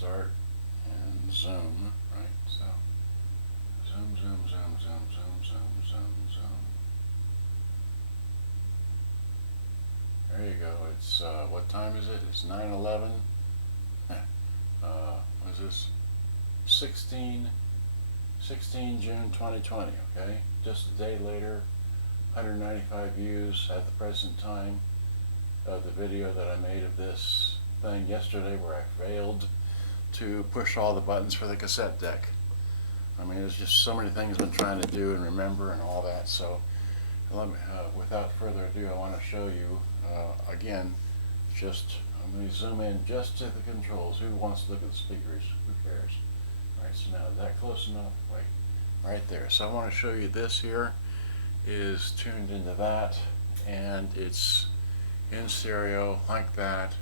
start and zoom, right? So zoom, zoom, zoom, zoom, zoom, zoom, zoom, zoom. There you go. It's what time is it? It's 9:11. What is this? 16 June 2020. Okay, just a day later. 195 views at the present time of the video that I made of this thing yesterday, where I failed to push all the buttons for the cassette deck. I mean, there's just so many things I'm trying to do and remember and all that. So let me, without further ado, I want to show you again. I'm going to zoom in just to the controls. Who wants to look at the speakers? Who cares? All right. So now, is that close enough? Wait, right there. So I want to show you this here is tuned into that, and it's in stereo like that,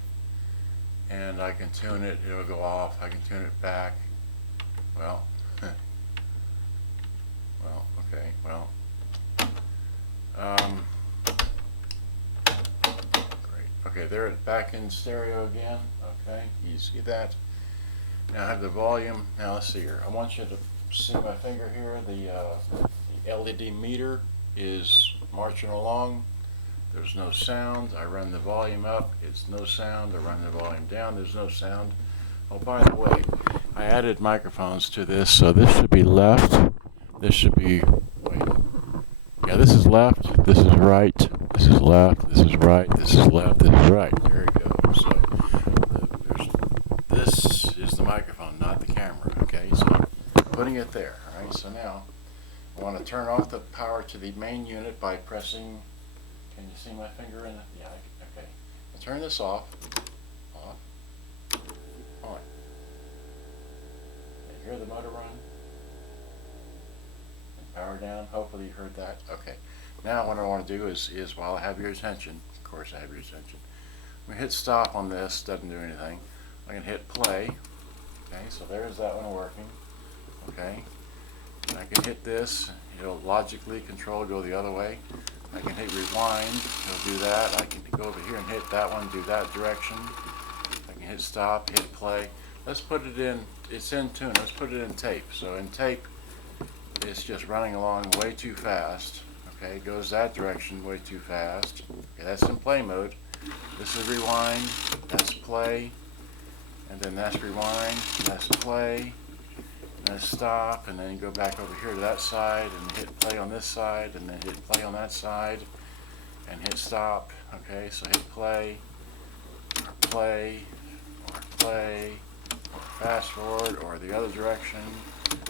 and I can tune it. It'll go off. I can tune it back. Well, well, okay, well, great. Okay, there it's back in stereo again. Okay, you see that? Now I have the volume. Now let's see here. I want you to see my finger here. The LED meter is marching along. There's no sound. I run the volume up. It's no sound. I run the volume down. There's no sound. Oh, by the way, I added microphones to this, so this should be left. This should be, wait. Yeah, this is left. This is right. This is left. This is right. This is left. This is right. There you go. So this is the microphone, not the camera. Okay, so I'm putting it there. All right. So now I want to turn off the power to the main unit by pressing. Can you see my finger in it? Yeah, okay. I'll turn this off. On. On. You hear the motor run? And power down. Hopefully you heard that. Okay. Now what I want to do is while I have your attention, of course I have your attention, I'm going to hit stop on this. Doesn't do anything. I can hit play. Okay, so there's that one working. Okay. And I can hit this. It'll logically control, go the other way. I can hit rewind, it'll do that. I can go over here and hit that one, do that direction. I can hit stop, hit play. Let's put it in, it's in tune, let's put it in tape. So in tape, it's just running along way too fast. Okay, it goes that direction way too fast. Okay, that's in play mode. This is rewind, that's play, and then that's rewind, that's play. And stop, and then go back over here to that side and hit play on this side, and then hit play on that side and hit stop. Okay, so hit play or play or play or fast forward or the other direction.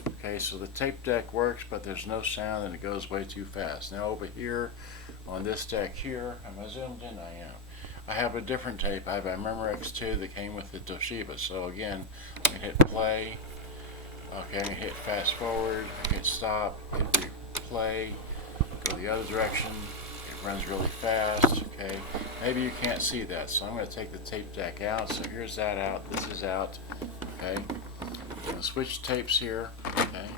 Okay, so the tape deck works, but there's no sound and it goes way too fast. Now over here on this deck here, am I zoomed in? I am. I have a different tape. I have a Memorex 2 that came with the Toshiba. So again, I can hit play. Okay, hit fast forward, hit stop, hit play, go the other direction. It runs really fast. Okay, maybe you can't see that, so I'm going to take the tape deck out. So here's that out, this is out. Okay, I'm going to switch tapes here. Okay,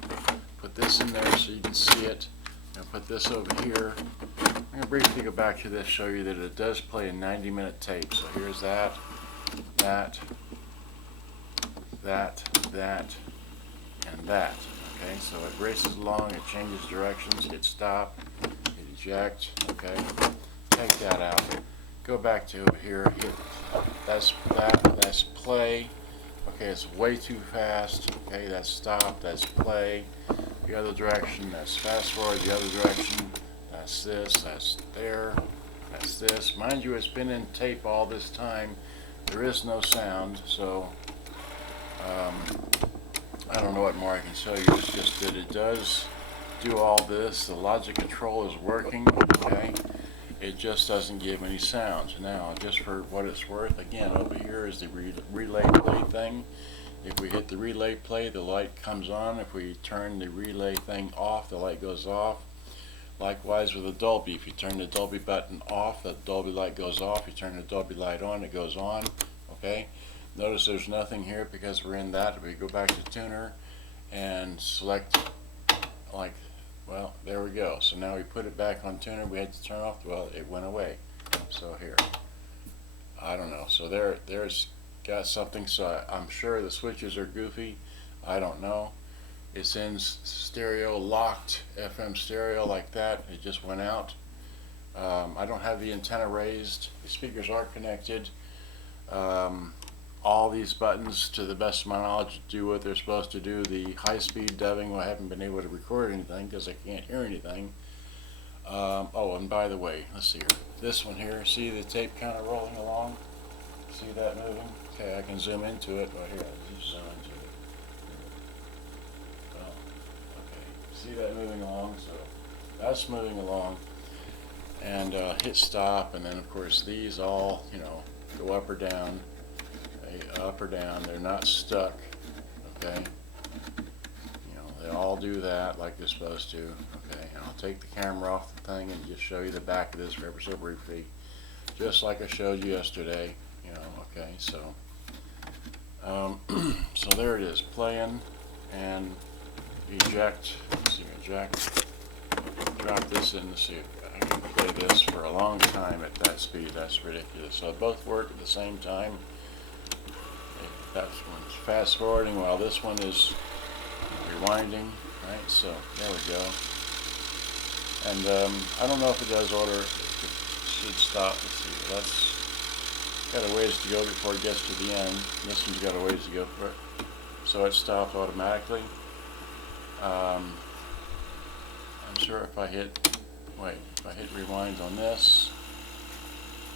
put this in there so you can see it. I'm going to put this over here. I'm going to briefly go back to this, show you that it does play a 90-minute tape. So here's that, that, and that. Okay, so it races along, it changes directions, hit stop, hit eject. Okay, take that out, go back to over here, hit that's play. Okay, it's way too fast. Okay, that's stop, that's play. The other direction, that's fast forward. The other direction, that's this, that's there, that's this. Mind you, it's been in tape all this time. There is no sound, so I don't know what more I can show you. It's just that it does do all this. The logic control is working. Okay, it just doesn't give any sounds. Now, just for what it's worth, again, over here is the relay play thing. If we hit the relay play, the light comes on. If we turn the relay thing off, the light goes off. Likewise with the Dolby. If you turn the Dolby button off, the Dolby light goes off. You turn the Dolby light on, it goes on. Okay. Notice there's nothing here because we're in that. If we go back to tuner and select, like, well, there we go. So now we put it back on tuner. We had to turn off, well, it went away. So here, I don't know. So there's got something, so I'm sure the switches are goofy. I don't know. It's in stereo, locked FM stereo like that. It just went out. I don't have the antenna raised. The speakers are connected. All these buttons, to the best of my knowledge, do what they're supposed to do. The high-speed dubbing, well, I haven't been able to record anything because I can't hear anything. Oh, and by the way, let's see here. This one here, see the tape kind of rolling along? See that moving? Okay, I can zoom into it. Right here, just zoom into it. Oh, okay. See that moving along? So that's moving along. And hit stop, and then of course these all, go up or down. Up or down. They're not stuck. Okay. They all do that like they're supposed to. Okay. And I'll take the camera off the thing and just show you the back of this ever so briefly, just like I showed you yesterday. Okay. So, so there it is, playing and eject. Let's see, eject. Drop this in. Let's see. I can play this for a long time at that speed. That's ridiculous. So both work at the same time. That one's fast forwarding while this one is rewinding, right? So there we go. And I don't know if it does order. It should stop. Let's see. That's got a ways to go before it gets to the end. This one's got a ways to go for it. So it stopped automatically. I'm sure if I hit rewind on this,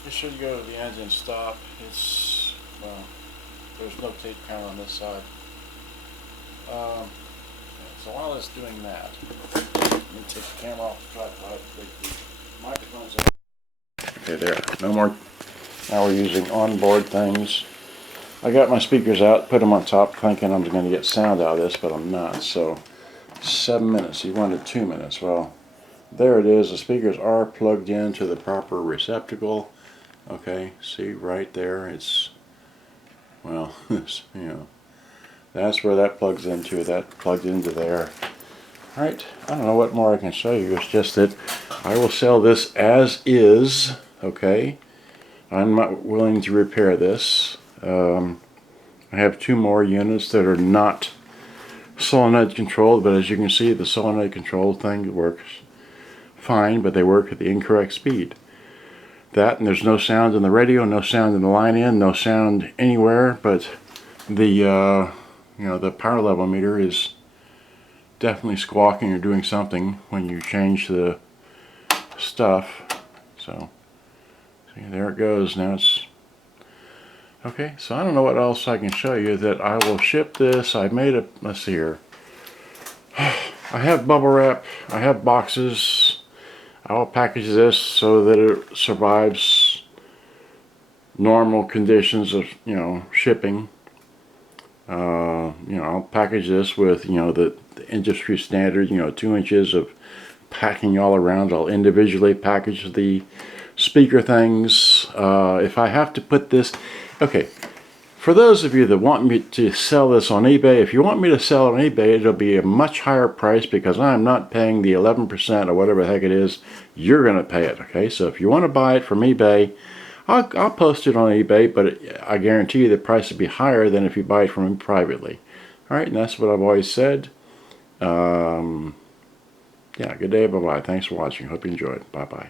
it should go to the end and stop. It's, well, there's no tape count on this side. So while it's doing that, let me take the camera off the tripod, take the microphones out. Okay, there. No more. Now we're using onboard things. I got my speakers out, put them on top, thinking I'm going to get sound out of this, but I'm not. So 7 minutes. You wanted 2 minutes. Well, there it is. The speakers are plugged into the proper receptacle. Okay, see right there. It's, well, that's where that plugs into. That plugged into there. Alright, I don't know what more I can show you. It's just that I will sell this as is. Okay, I'm not willing to repair this. I have 2 more units that are not solenoid controlled, but as you can see, the solenoid controlled thing works fine, but they work at the incorrect speed. That, and there's no sound in the radio, no sound in the line in, no sound anywhere, but the the power level meter is definitely squawking or doing something when you change the stuff. So see, there it goes. Now it's okay. So I don't know what else I can show you. That I will ship this. I made a, let's see here, I have bubble wrap, I have boxes. I will package this so that it survives normal conditions of, shipping. I'll package this with, the industry standard, 2 inches of packing all around. I'll individually package the speaker things. If I have to put this, okay, for those of you that want me to sell this on eBay, if you want me to sell it on eBay, it'll be a much higher price because I'm not paying the 11% or whatever the heck it is. You're going to pay it, okay? So if you want to buy it from eBay, I'll post it on eBay, but I guarantee you the price will be higher than if you buy it from me privately. All right, and that's what I've always said. Yeah, good day, bye-bye. Thanks for watching. Hope you enjoyed. Bye-bye.